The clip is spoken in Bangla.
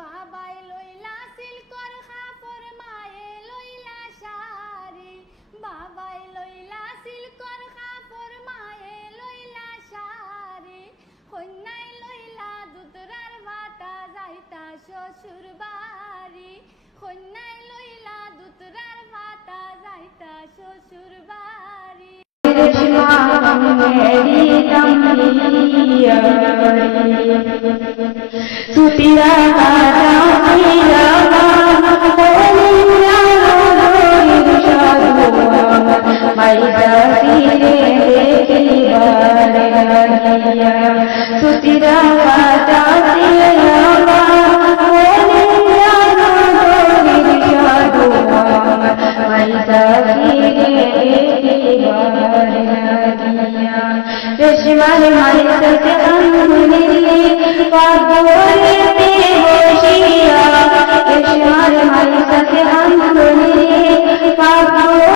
বাবাই লইলা সিল্কর কাপড় মায়ে লইলা শাড়ি বাবাই লইলা সিল্কর কাপড় মায়ে লইলা শাড়ি কন্যাই লইলা দুধরার ভাতা যাইতা শ্বশুর বাড়ি কন্যাই লইলা দুধরার ভাতা যাইতা শ্বশুর বাড়ি Sutira